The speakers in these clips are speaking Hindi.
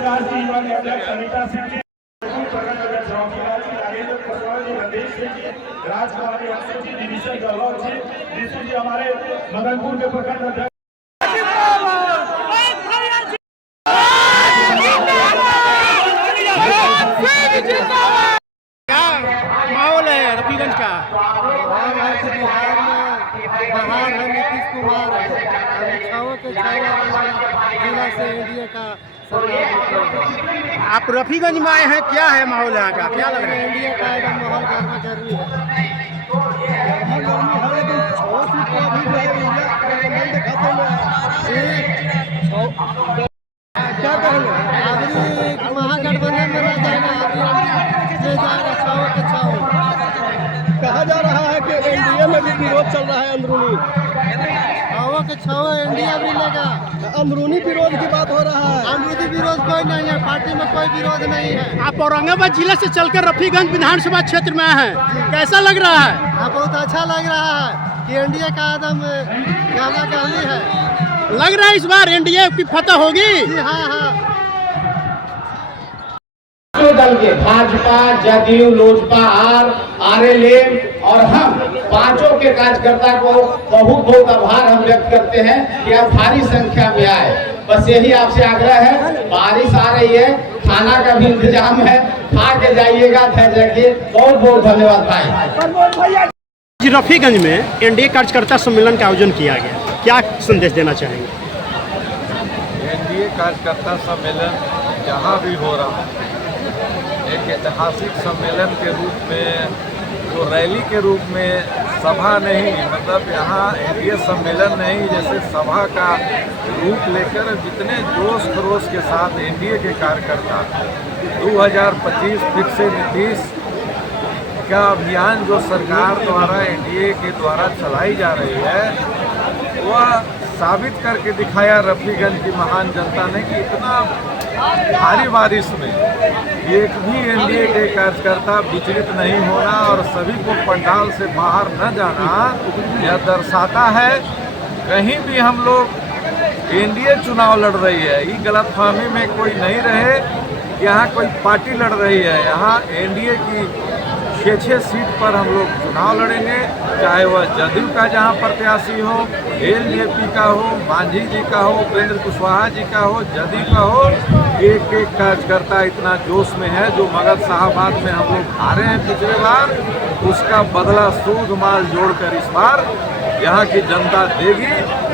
विकास जी, युवा के अध्यक्ष अनीता सिंह जी, प्रखंड अध्यक्ष रौकीलाल जी, राजेंद्र कुशवाहा जी, रंदेश सिंह जी, राजकुमारी अफसर जी, डिवीजन गौरव जी, ऋषि जी हमारे मदनपुर के प्रखंड अध्यक्ष। क्या माहौल है रफीगंज का? बिहार है नीतीश कुमार छावों के जिला से एनडीए का सरकार। आप रफीगंज में आए हैं, क्या है माहौल यहाँ का, क्या लग रहा है? एनडीए का एकदम माहौल गर्मा गर्मी है। गर्मी है लेकिन 6 सीट का भी जो है गठबंधन दिखाते हुए क्या कहेंगे आदमी महागठबंधन में ना जाएगा, ले जाएगा छावों के छावों। कहा जा रहा है कि एनडीए में भी विरोध चल रहा है अंदरूनी, छावों के छावों एनडीए भी लेगा। अंदरूनी विरोध की बात हो रहा है। अंदरूनी विरोध कोई नहीं है, पार्टी में कोई विरोध नहीं है। आप औरंगाबाद जिला से चलकर रफीगंज विधानसभा क्षेत्र में आए हैं, कैसा लग रहा है? हाँ, बहुत अच्छा लग रहा है कि एनडीए का आदम गाना गानी है। लग रहा है इस बार एनडीए की फतह होगी? जी हाँ हाँ। दल के भाजपा, जदयू, लोजपा, आरएलएम और हम पांचों के कार्यकर्ता को बहुत बहुत आभार हम व्यक्त करते हैं कि आप भारी संख्या में आए। बस यही आपसे आग्रह है, बारिश आ रही है, खाना का भी इंतजाम है, खा के जाइएगा, धैर्य रखिए। बहुत बहुत धन्यवाद भाई। रफीगंज में एनडीए कार्यकर्ता सम्मेलन का आयोजन किया गया, क्या संदेश देना चाहेंगे? एनडीए कार्यकर्ता सम्मेलन जहाँ भी हो रहा है, एक ऐतिहासिक सम्मेलन के रूप में, जो रैली के रूप में, सभा नहीं, मतलब यहाँ एनडीए सम्मेलन नहीं, जैसे सभा का रूप लेकर जितने जोश खरोश के साथ एनडीए के कार्यकर्ता 2025 फिर से नीतीश का अभियान जो सरकार द्वारा एनडीए के द्वारा चलाई जा रही है, वह साबित करके दिखाया रफीगंज की महान जनता ने कि इतना भारी बारिश में एक भी एनडीए के कार्यकर्ता विचलित नहीं होना और सभी को पंडाल से बाहर न जाना, यह दर्शाता है कहीं भी हम लोग एनडीए चुनाव लड़ रही है, ये गलतफहमी में कोई नहीं रहे, यहाँ कोई पार्टी लड़ रही है। यहाँ एनडीए की 6 सीट पर हम लोग चुनाव लड़ेंगे, चाहे वह जदयू का जहाँ प्रत्याशी हो, एलजेपी का हो, मांझी जी का हो, उपेंद्र कुशवाहा जी का हो, जदयू का हो। एक एक कार्यकर्ता इतना जोश में है, जो मगध साहबाद में हम लोग हारे हैं पिछले बार, उसका बदला सूद माल जोड़कर इस बार यहाँ की जनता देगी,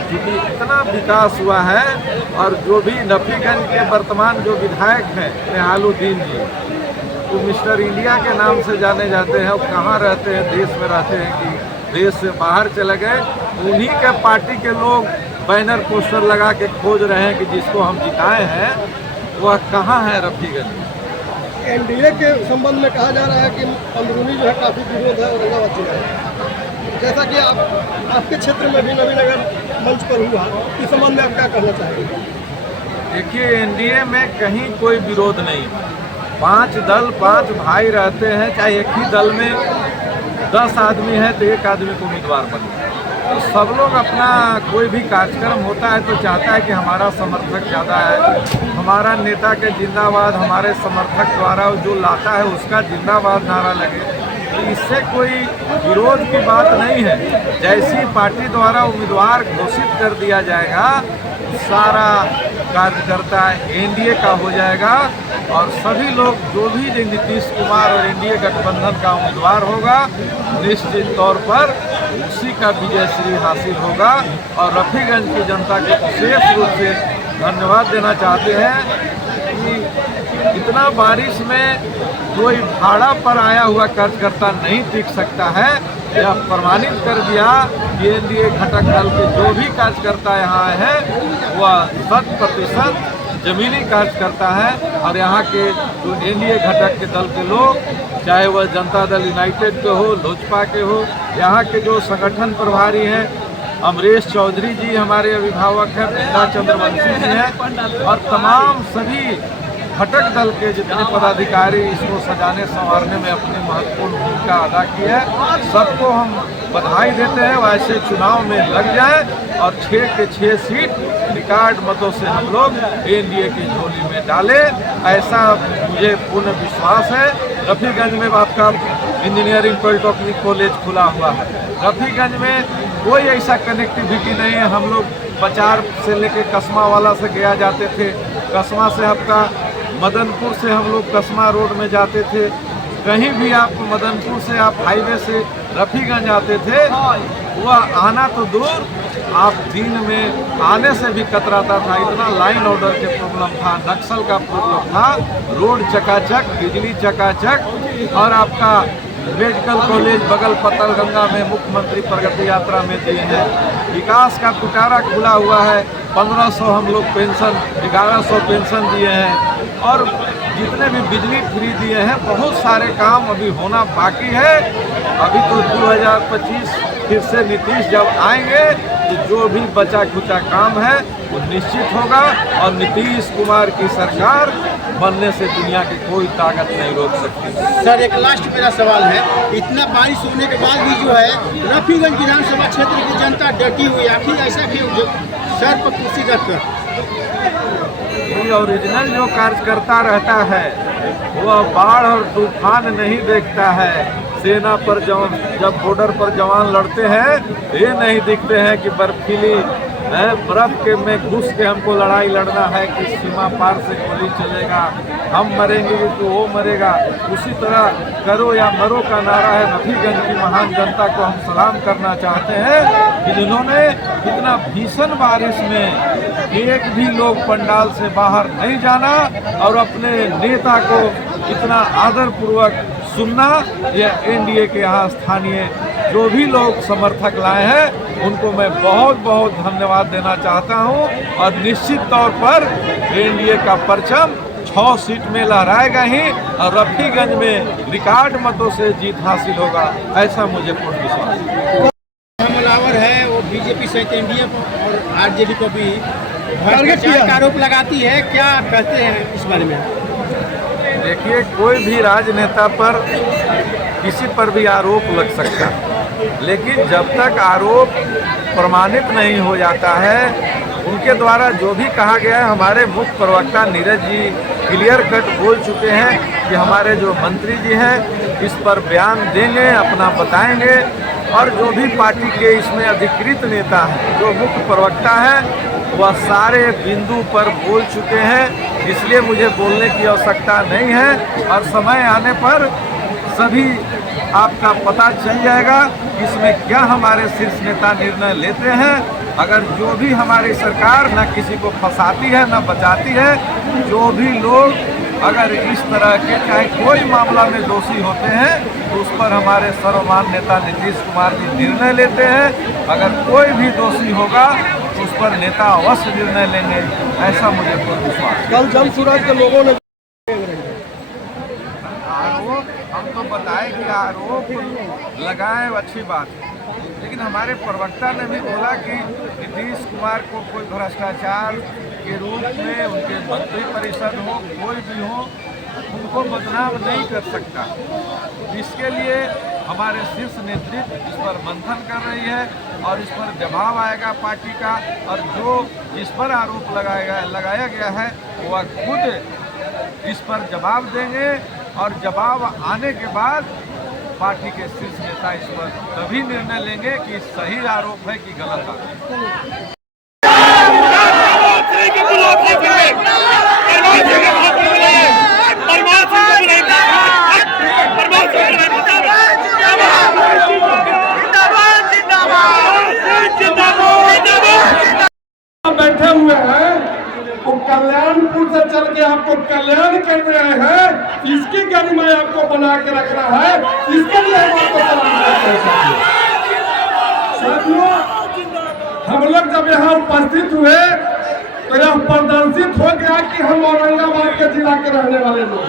क्योंकि इतना विकास हुआ है। और जो भी रफीगंज के वर्तमान जो विधायक हैं नेहालुद्दीन जी, वो मिस्टर इंडिया के नाम से जाने जाते हैं। वो कहाँ रहते हैं, देश में रहते हैं कि देश से बाहर चले गए? उन्हीं के पार्टी के लोग बैनर पोस्टर लगा के खोज रहे हैं कि जिसको हम जिताए हैं वह कहाँ है रफीगंज। एनडीए के संबंध में कहा जा रहा है कि अंदरूनी जो है काफ़ी विरोध है औरंगाबाद जिले में, जैसा कि आपके क्षेत्र में भी नवीनगर मंच पर हुआ, इस संबंध में आप क्या कहना चाहेंगे? देखिए, एनडीए में कहीं कोई विरोध नहीं, 5 दल 5 भाई रहते हैं, चाहे एक ही दल में 10 आदमी है तो एक आदमी को उम्मीदवार बने, तो सब लोग अपना कोई भी कार्यक्रम होता है तो चाहता है कि हमारा समर्थक ज़्यादा है, हमारा नेता के जिंदाबाद, हमारे समर्थक द्वारा जो लाता है उसका जिंदाबाद नारा लगे। तो इससे कोई विरोध की बात नहीं है। जैसी पार्टी द्वारा उम्मीदवार घोषित कर दिया जाएगा, सारा कार्यकर्ता एनडीए का हो जाएगा और सभी लोग जो भी नीतीश कुमार और एनडीए गठबंधन का उम्मीदवार होगा, निश्चित तौर पर उसी का विजय श्री हासिल होगा। और रफीगंज की जनता को विशेष रूप से धन्यवाद देना चाहते हैं कि इतना बारिश में कोई भाड़ा पर आया हुआ कार्यकर्ता नहीं टिक सकता है। यह प्रमाणित कर दिया कि एनडीए घटक दल के जो भी कार्यकर्ता यहाँ आए हैं वह 100% जमीनी कार्यकर्ता है। और यहाँ के जो एनडीए घटक के दल के लोग, चाहे वह जनता दल यूनाइटेड के हो, लोजपा के हो, यहाँ के जो संगठन प्रभारी हैं, अमरेश चौधरी जी हमारे अभिभावक हैं, पिता चंद्रवंशी जी हैं, और तमाम सभी घटक दल के जितने पदाधिकारी इसको सजाने संवारने में अपनी महत्वपूर्ण भूमिका अदा की है, सबको हम बधाई देते हैं। वैसे चुनाव में लग जाए और 6 के 6 सीट रिकॉर्ड मतों से हम लोग एनडीए की झोली में डालें, ऐसा मुझे पूर्ण विश्वास है। रफीगंज में आपका इंजीनियरिंग पॉलिटेक्निक कॉलेज खुला हुआ है। रफीगंज में कोई ऐसा कनेक्टिविटी नहीं है। हम लोग बचार से लेके कसमा वाला से गया जाते थे, कसमा से आपका मदनपुर से हम लोग कसमा रोड में जाते थे, कहीं भी आप मदनपुर से आप हाईवे से रफीगंज आते थे, वह आना तो दूर आप दिन में आने से भी कतराता था। इतना लाइन ऑर्डर के प्रॉब्लम था, नक्सल का प्रॉब्लम था, रोड चकाचक, बिजली चकाचक, और आपका मेडिकल कॉलेज बगल पत्थलगंगा में मुख्यमंत्री प्रगति यात्रा में दिए हैं। विकास का पिटारा खुला हुआ है, 1500 हम लोग पेंशन, 1100 पेंशन दिए हैं, और जितने भी बिजली फ्री दिए हैं। बहुत सारे काम अभी होना बाकी है। अभी तो 2025 फिर से नीतीश जब आएंगे तो जो भी बचा खुचा काम है वो निश्चित होगा, और नीतीश कुमार की सरकार बनने से दुनिया की कोई ताकत नहीं रोक सकती। सर, एक लास्ट मेरा सवाल है, इतना बारिश होने के बाद भी जो है रफीगंज विधानसभा क्षेत्र की जनता डटी हुई, आखिर ऐसा क्यों जो सर पर कुर्सी रखकर? ये ओरिजिनल जो कार्यकर्ता रहता है वह बाढ़ और तूफान नहीं देखता है। सेना पर जब बॉर्डर पर जवान लड़ते हैं, ये नहीं दिखते हैं कि बर्फीली बर्फ के में घुस के हमको लड़ाई लड़ना है कि सीमा पार से गोली चलेगा, हम मरेंगे तो वो मरेगा। उसी तरह करो या मरो का नारा है। रफीगंज की महान जनता को हम सलाम करना चाहते हैं कि जिन्होंने इतना भीषण बारिश में एक भी लोग पंडाल से बाहर नहीं जाना और अपने नेता को इतना आदरपूर्वक सुनना। यह एनडीए के यहाँ स्थानीय जो भी लोग समर्थक लाए हैं उनको मैं बहुत बहुत धन्यवाद देना चाहता हूं, और निश्चित तौर पर एनडीए का परचम 6 सीट में लहराएगा ही, और रफीगंज में रिकॉर्ड मतों से जीत हासिल होगा, ऐसा मुझे पूर्ण विश्वास है। हमलावर है वो बीजेपी सहित एनडीए और आरजेडी को भी भ्रष्टाचार का आरोप लगाती है, क्या कहते हैं इस बारे में? देखिए, कोई भी राजनेता पर किसी पर भी आरोप लग सकता है, लेकिन जब तक आरोप प्रमाणित नहीं हो जाता है, उनके द्वारा जो भी कहा गया है, हमारे मुख्य प्रवक्ता नीरज जी क्लियर कट बोल चुके हैं कि हमारे जो मंत्री जी हैं इस पर बयान देंगे, अपना बताएंगे, और जो भी पार्टी के इसमें अधिकृत नेता हैं, जो मुख्य प्रवक्ता हैं, वह सारे बिंदु पर बोल चुके हैं। इसलिए मुझे बोलने की आवश्यकता नहीं है, और समय आने पर सभी आपका पता चल जाएगा कि इसमें क्या हमारे शीर्ष नेता निर्णय लेते हैं। अगर जो भी हमारी सरकार न किसी को फंसाती है न बचाती है, जो भी लोग अगर इस तरह के चाहे कोई मामला में दोषी होते हैं तो उस पर हमारे सर्वमान्य नेता नीतीश कुमार जी निर्णय लेते हैं। अगर कोई भी दोषी होगा तो उस पर नेता अवश्य निर्णय लेंगे, ऐसा मुझे पूर्ण विश्वास है। कल जमशुरा के लोगों ने आरोप हम तो बताए कि आरोप लगाए अच्छी बात है, लेकिन हमारे प्रवक्ता ने भी बोला कि नीतीश कुमार को कोई भ्रष्टाचार के रूप में उनके मंत्री परिषद हो, कोई भी हो, उनको बदनाम नहीं कर सकता। इसके लिए हमारे शीर्ष नेतृत्व इस पर मंथन कर रही है, और इस पर जवाब आएगा पार्टी का, और जो जिस पर आरोप लगाया गया है वह खुद इस पर जवाब देंगे, और जवाब आने के बाद पार्टी के शीर्ष नेता इस पर तभी निर्णय लेंगे कि सही आरोप है कि गलत आरोप है। बैठे हुए हैं वो कल्याणपुर से चल के आपको कल्याण करने आए हैं, इसकी गरिमा आपको बना के रखना है, इसके लिए हम आपको सलाम करते हैं। साथियों, हम लोग जब यहाँ उपस्थित हुए तो यह प्रदर्शित हो गया कि हम औरंगाबाद के जिला के रहने वाले लोग,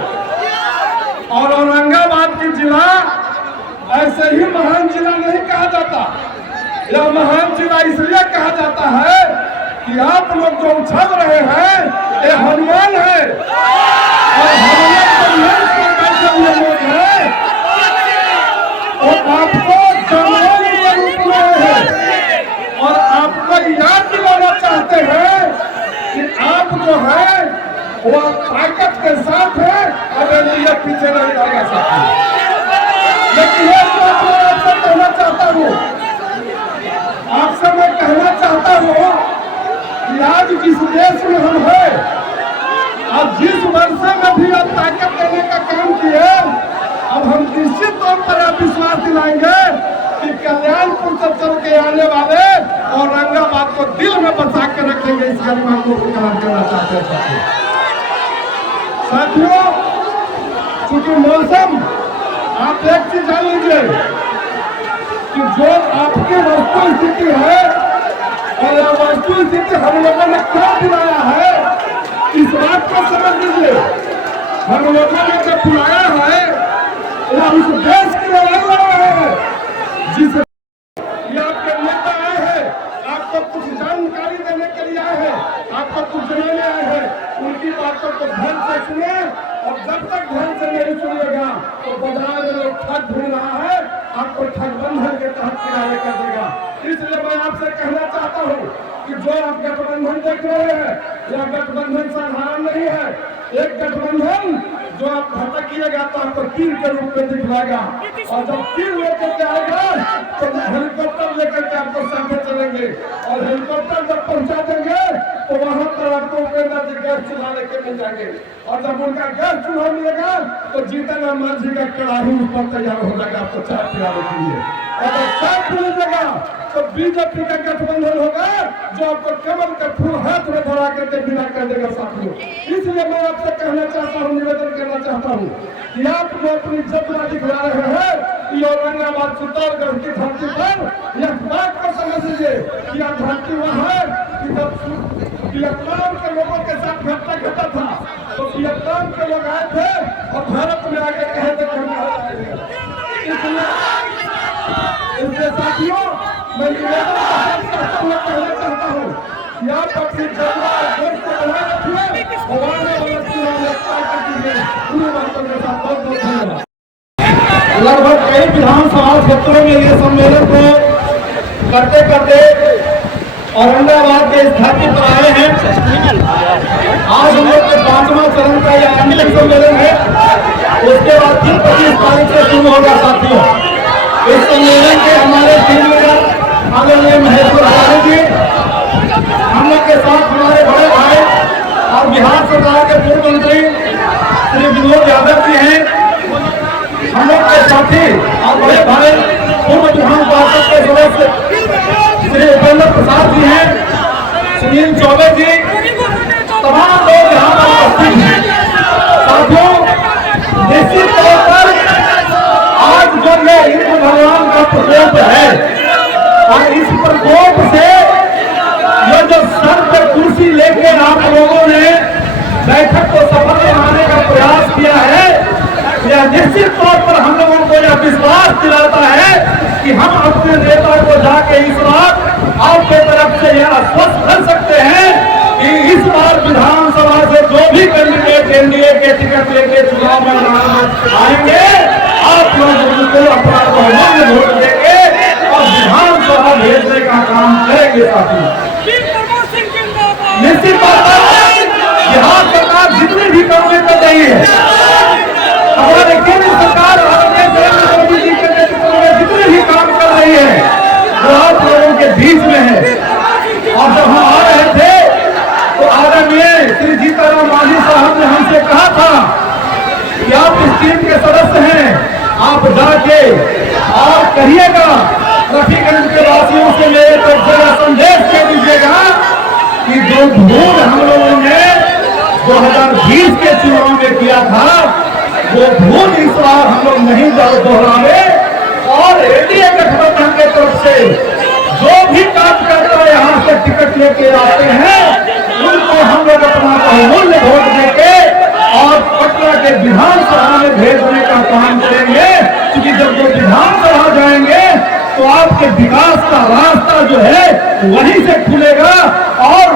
और औरंगाबाद की जिला ऐसे ही महान जिला नहीं कहा जाता। यह महान जिला इसलिए कहा जाता है कि आप लोग जो उछल रहे हैं ये हनुमान है। और हम लोग तो बैठे हुए लोग हैं और आपको जानवर के रूप में है और आपको याद दिलाना चाहते हैं कि आप जो है वो ताकत के साथ है और एनडीए पीछे नहीं लगा सकती। लेकिन एक बात मैं आपसे कहना चाहता हूँ, आपसे मैं कहना चाहता हूँ कि आज जिस देश में हम हैं और जिस वर्षे में भी आप ताकत देने का काम किए, अब हम निश्चित तौर पर आप विश्वास दिलाएंगे कि कल्याणपुर से चल के आने वाले औरंगाबाद को दिल में बसा के रखेंगे। इस गरिमा को बरकरार करना चाहते हैं साथियों। चूंकि मौसम, आप एक चीज जान लीजिए कि जो आपकी वस्तु स्थिति है और यह वस्तु स्थिति हम लोगों ने क्या बुलाया है, इस बात को समझ लीजिए। हम लोगों ने जब बुलाया है या उस देश की लड़ाई लड़ रहे हैं जिस ये आपके नेता आए हैं, आपको कुछ जानकारी देने के लिए आए हैं, आपको कुछ जनाने आए हैं, उनकी बातों को ध्यान से सुने और जब तक ध्यान से नहीं सुनिएगा तो बाजार में लोग ठग ढूंढ रहा है, आपको ठगबंधन के तहत किनारे कर देगा। इसलिए मैं आपसे कहना चाहता हूँ कि जो आप गठबंधन देख रहे हैं यह गठबंधन साधारण नहीं है। एक गठबंधन जो आप भटकिएगा तो आपको तीर के रूप में दिखलाएगा और जब तीर लेकर के आएगा तो हेलीकॉप्टर लेकर के आपको सामने चलेंगे और हेलीकॉप्टर जब पहुंचा देंगे तो वहां पर आपको उपेंद्र जी गैस चूल्हा लेके मिल जाएंगे और जब उनका गैस चूल्हा मिलेगा तो जीतन राम मांझी का कड़ाही उस पर तैयार हो जाएगा आपको चाय पिलाने के लिए। और जब चाय मिलेगा तो बीजेपी का गठबंधन होगा जो आपको कमल का फूल हाथ में धरा करके विदा कर देगा साथियों। इसलिए मैं आपसे कहना चाहता हूँ, निवेदन करना चाहता हूँ कि आप जो अपनी जज्बा दिखला रहे हैं कि औरंगाबाद चित्तौड़गढ़ की धरती पर यह बात को समझ लीजिए कि यह धरती वह है कि जब वियतनाम के लोगों के साथ घटना घटा था तो वियतनाम के लोग आए थे और भारत में आके कहे थे कि हम इसलिए साथियों मैं कहना चाहता हूँ कि आप अपनी जज्बा देश को बनाए रखिए और आने वाले चुनाव में ताकत कीजिए। पूरी बातों के साथ बहुत बहुत धन्यवाद। लगभग कई विधानसभा क्षेत्रों में ये सम्मेलन को करते करते औरंगाबाद के इस धरती पर आए हैं। आज हम लोग के 5वां चरण का यह अंतिम सम्मेलन है। उसके बाद फिर 25 तारीख से शुरू होगा साथियों। इस सम्मेलन के हमारे टीम लीडर आदरणीय महेश्वर भाई जी, हम लोग के साथ हमारे बड़े भाई और बिहार सरकार के पूर्व मंत्री श्री विनोद यादव जी हैं। हम लोग के साथी और बड़े भाई पूर्व विधान पार्षद के सदस्य श्री उपेंद्र प्रसाद जी हैं, सुनील चौबे जी, तमाम लोग यहाँ पर उपस्थित हैं। साथियों, निश्चित तौर पर आज जो ये हिंदू भगवान का प्रकोप है और इस प्रकोप से ये जो सर पर कुर्सी लेके आप लोगों ने बैठक को सफल बनाने का प्रयास किया है, यह निश्चित तौर पर हम लोगों को यह विश्वास दिलाता है कि हम अपने नेता को जाके इस बार आपके तरफ से यह आश्वस्त कर सकते हैं कि इस बार विधानसभा से जो भी कैंडिडेट एनडीए के टिकट लेके चुनाव में आएंगे, आप लोग उनको अपना बहुमत वोट देंगे और विधानसभा भेजने का काम करेंगे साथियों। निश्चित तौर पर बिहार सरकार जितनी भी कार्य कर रही है, हमारे केंद्र सरकार मोदी जी के नेतृत्व में जितने भी काम कर रही है वो आप लोगों के बीच में है। और जब हम आ रहे थे तो आदरणीय श्री जीतन मांझी साहब ने हमसे कहा था कि आप इस टीम के सदस्य हैं, आप जाके और कहिएगा रफीगंज के वासियों से मेरे को जरा संदेश दे दीजिएगा कि जो भूल हम लोगों ने 2020 के चुनाव में किया था वो भूल इस बार हम लोग नहीं दोहरावे और एनडीए गठबंधन के तरफ से जो भी कार्यकर्ता यहाँ से टिकट लेके आते हैं उनको हम लोग अपना बहुमूल्य वोट देके और पटना के विधानसभा में भेजने का काम करेंगे। क्योंकि जब वो विधानसभा जाएंगे तो आपके विकास का रास्ता जो है वहीं से खुलेगा और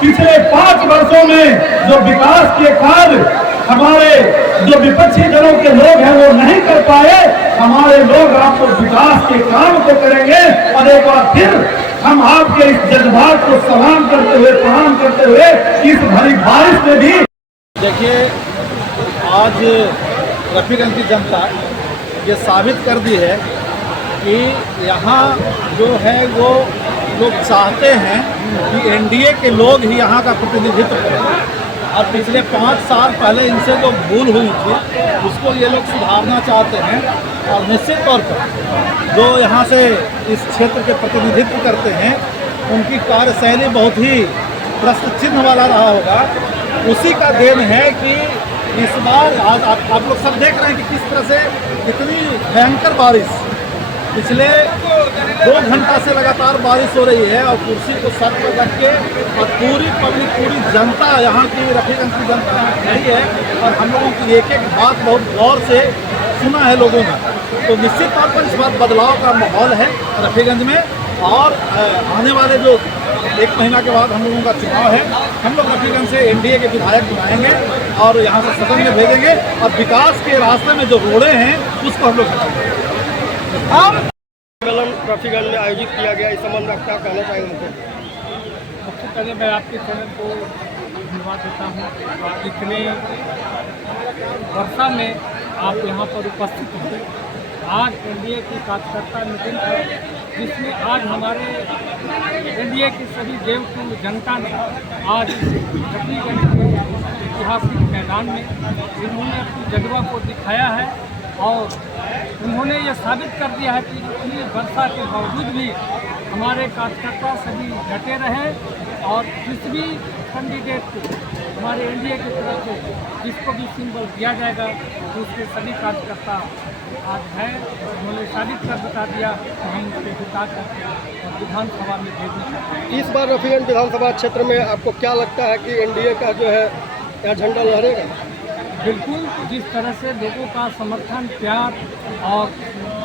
पिछले 5 वर्षों में जो विकास के कार्य हमारे जो विपक्षी दलों के लोग हैं वो नहीं कर पाए, हमारे लोग आपको विकास के काम को करेंगे। और एक बार फिर हम आपके इस जज्बात को सलाम करते हुए, प्रणाम करते हुए इस भरी बारिश में भी देखिए, आज रफीगंज की जनता ये साबित कर दी है कि यहाँ जो है वो लोग चाहते हैं कि एनडीए के लोग ही यहाँ का प्रतिनिधित्व करें। और पिछले 5 साल पहले इनसे जो भूल हुई थी उसको ये लोग सुधारना चाहते हैं। और निश्चित तौर पर जो यहाँ से इस क्षेत्र के प्रतिनिधित्व करते हैं उनकी कार्यशैली बहुत ही प्रश्न चिन्ह वाला रहा होगा। उसी का देन है कि इस बार आज आप लोग सब देख रहे हैं कि किस तरह से इतनी भयंकर बारिश, पिछले 2 घंटा से लगातार बारिश हो रही है और कुर्सी को सर पर रख के और पूरी पब्लिक, पूरी जनता यहाँ की, रफीगंज की जनता खड़ी है और हम लोगों की एक एक बात बहुत गौर से सुना है लोगों ने। तो निश्चित तौर पर इस बार बदलाव का माहौल है रफीगंज में। और आने वाले जो 1 महीना के बाद हम लोगों का चुनाव है, हम लोग रफीगंज से एनडीए के विधायक बनाएंगे और यहाँ से सदन में भेजेंगे और विकास के रास्ते में जो रोड़े हैं उसको हम लोग हटाएंगे। सम्मेलन रफीगंज में आयोजित किया गया, इस संबंध में क्या कहना चाहेंगे उनको? सबसे पहले मैं आपके चैनल को धन्यवाद देता हूँ। इतने वर्षा में आप यहाँ पर उपस्थित हैं। आज एनडीए की कार्यकर्ता मीटिंग है जिसमें आज हमारे एनडीए की सभी देवतु जनता ने आज रफीगंज के ऐतिहासिक मैदान में इन्होंने अपनी जज्बा को दिखाया है और उन्होंने ये साबित कर दिया है कि इतनी वर्षा के बावजूद भी हमारे कार्यकर्ता सभी डटे रहे और जिस भी कैंडिडेट को हमारे एनडीए की तरफ से जिसको भी सिंबल दिया जाएगा तो उसके सभी कार्यकर्ता आज है। उन्होंने साबित कर बता दिया कि हम उसको जिता करके और विधानसभा में भेजना चाहते हैं। इस बार रफीगंज विधानसभा क्षेत्र में आपको क्या लगता है कि एनडीए का जो है क्या झंडा लहरेगा? बिल्कुल, जिस तरह से लोगों का समर्थन, प्यार और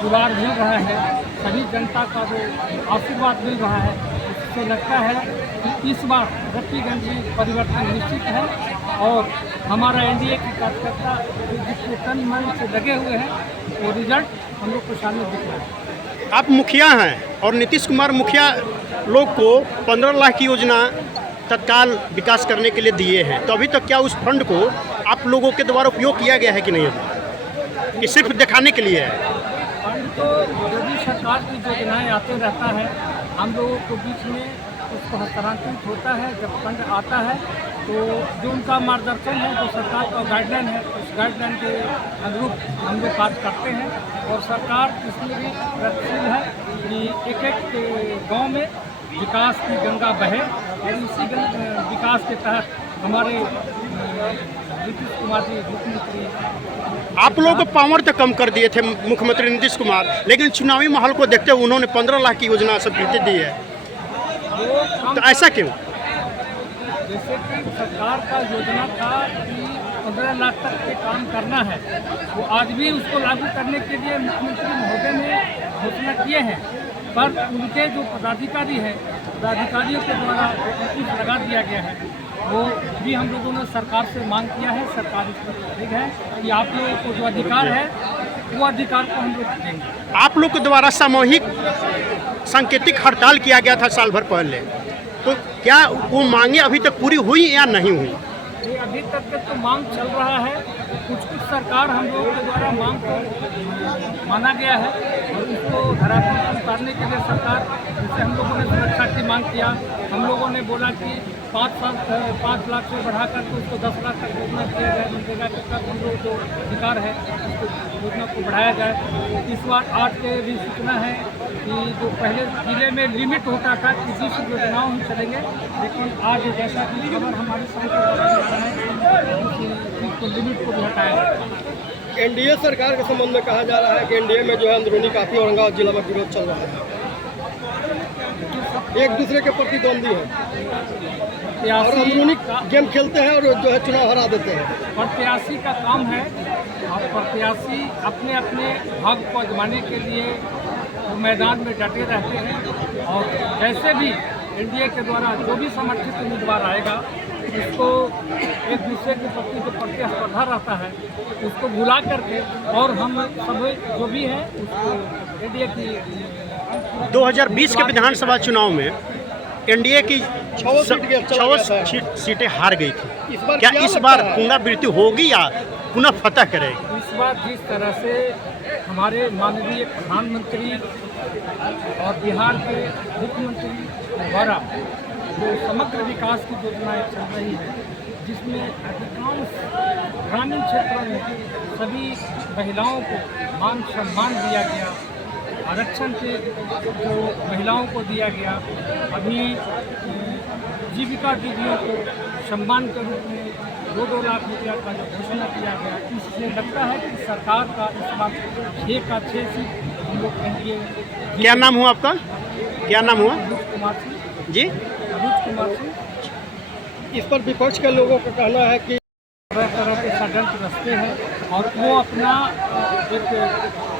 दुलार मिल रहा है, सभी जनता का जो आशीर्वाद मिल रहा है, उससे लगता है कि इस बार रफीगंज में परिवर्तन निश्चित है। और हमारा एनडीए की कार्यकर्ता जिसके तन मन से लगे हुए हैं वो रिजल्ट हम लोग को सामने दिख रहा है। आप मुखिया हैं और नीतीश कुमार मुखिया लोग को 15 लाख की योजना तत्काल विकास करने के लिए दिए हैं, तो अभी तक क्या उस फंड को आप लोगों के द्वारा उपयोग किया गया है कि नहीं? अभी ये सिर्फ दिखाने के लिए है। फंड तो यदि सरकार की योजनाएं आते रहता है, हम लोगों को बीच में उसको हस्तांतरित होता है। जब फंड आता है तो जो उनका मार्गदर्शन है, जो सरकार का गाइडलाइन है, उस गाइडलाइन के अनुरूप हम लोग कार्य करते हैं। और सरकार इसमें भी प्रयत्नशील है कि एक गांव में विकास की गंगा बहे और इसी विकास के तहत हमारे नीतीश कुमार जी मुख्यमंत्री, आप लोगों को पावर तो कम कर दिए थे मुख्यमंत्री नीतीश कुमार, लेकिन चुनावी माहौल को देखते हुए उन्होंने 15 लाख की योजना सब दी है, तो ऐसा क्यों? जैसे कि सरकार का योजना था कि 15 लाख तक के काम करना है, वो आज भी उसको लागू करने के लिए मुख्यमंत्री महोदय ने घोषणा किए हैं। पर उनके जो पदाधिकारी हैं, पदाधिकारियों के द्वारा अंकुश लगा दिया गया है, वो भी हम लोगों ने सरकार से मांग किया है। सरकार इस पर ठीक है कि आप लोगों को जो अधिकार है वो अधिकार को हम लोग देंगे। आप लोग के द्वारा सामूहिक सांकेतिक हड़ताल किया गया था साल भर पहले, तो क्या वो मांगे अभी तक पूरी हुई या नहीं हुई? ये अभी तक के तो मांग चल रहा है। कुछ सरकार हम लोगों के द्वारा मांग को माना गया है और उसको धरातल पर उतारने के लिए सरकार, जैसे हम लोगों ने सुरक्षा की मांग किया, हम लोगों ने बोला कि 5 लाख से बढ़ाकर के उसको 10 लाख तक योजना किया जाए, मनरेगा के तहत हम लोग जो अधिकार है उसको योजना को बढ़ाया जाए। इस बार आज के भी सूचना है कि जो पहले जिले में लिमिट होता था कि 20 योजनाओं हम चलेंगे, लेकिन आज जैसा कि खबर हमारे सामने है लिमिट को भी हटाया जाए। एनडीए सरकार के संबंध में कहा जा रहा है कि एनडीए में जो है अंदरूनी काफ़ी औरंगाबाद जिला में विरोध चल रहा है, एक दूसरे के प्रतिद्वंदी है और अंदरूनी गेम खेलते हैं और जो है चुनाव हरा देते हैं। प्रत्याशी का काम है और प्रत्याशी अपने अपने भाग को आजमाने के लिए मैदान में डटे रहते हैं और जैसे भी एनडीए के द्वारा जो भी समर्थित उम्मीदवार आएगा उसको एक दूसरे के प्रति जो प्रतिस्पर्धा रहता है उसको भुला करके और हम सब जो भी हैं उसको एनडीए की 2020 के विधानसभा चुनाव में एनडीए की 6 सीटें हार गई थी। क्या इस बार पुनरावृत्ति होगी या पुनः फतह करेगी? इस बार जिस तरह से हमारे माननीय प्रधानमंत्री और बिहार के मुख्यमंत्री द्वारा जो समग्र विकास की योजनाएं चल रही है, जिसमें अधिकांश ग्रामीण क्षेत्रों में सभी महिलाओं को मान सम्मान दिया गया, आरक्षण के जो महिलाओं को दिया गया, अभी जीविका दीदियों को सम्मान के रूप में 2-2 लाख रुपया का जो घोषणा किया गया, इससे लगता है कि सरकार का इस बार 6 का 6 सीट हम लोग एनडीए। क्या नाम हुआ आपका? क्या नाम हुआ? अनुज कुमार सिंह जी, अनुज कुमार सिंह। इस पर विपक्ष के लोगों का कहना है कि तरह तरह के षड्यंत्र रचते हैं और वो अपना एक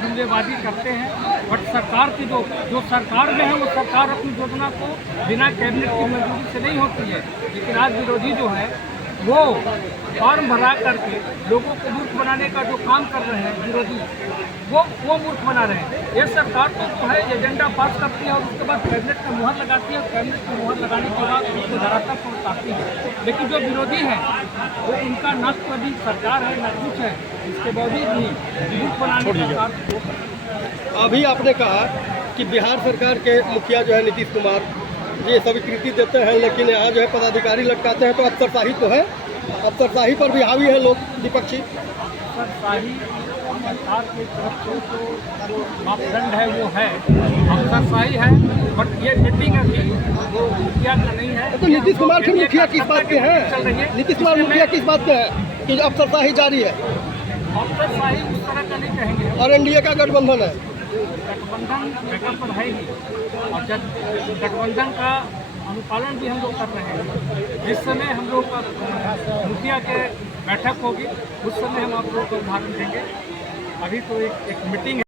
जुमलेबाजी करते हैं, बट सरकार की जो सरकार में है वो सरकार अपनी योजना को बिना कैबिनेट की मंजूरी से नहीं होती है। लेकिन आज विरोधी जो है वो फॉर्म भरा करके लोगों को मूर्ख बनाने का जो काम कर रहे हैं विरोधी, वो मूर्ख बना रहे हैं। ये सरकार तो जो है एजेंडा पास करती है और उसके बाद कैबिनेट में मुहर लगाती है और कैबिनेट में मुहर लगाने के बाद उसको धरातल पर उतारती है। लेकिन जो विरोधी हैं वो उनका न कभी सरकार है न कुछ है, इसके बावजूद भी मूर्ख बनाने का काम। अभी आपने कहा कि बिहार सरकार के मुखिया जो है नीतीश कुमार ये सभी स्वीकृति देते हैं, लेकिन यहाँ जो है पदाधिकारी लटकाते हैं, तो अफसरशाही तो है, अफसरशाही पर भी हावी है लोग विपक्षी। अफसरशाही सरकार की तरफ से जो मापदंड है वो है अफसरशाही है, बट ये मीटिंग अभी वो मुखिया का नहीं है। तो नीतीश कुमार फिर मुखिया किस बात के हैं? नीतीश कुमार मुखिया किस बात के हैं कि अफसरशाही जारी है? अफसरशाही उस तरह का नहीं कहेंगे, और एनडीए का गठबंधन है, गठबंधन जगह पर है ही, और गठबंधन का अनुपालन भी हम लोग कर रहे हैं। जिस समय हम लोग का मुखिया के बैठक होगी उस समय हम आप लोग को उदाहरण देंगे। अभी तो एक मीटिंग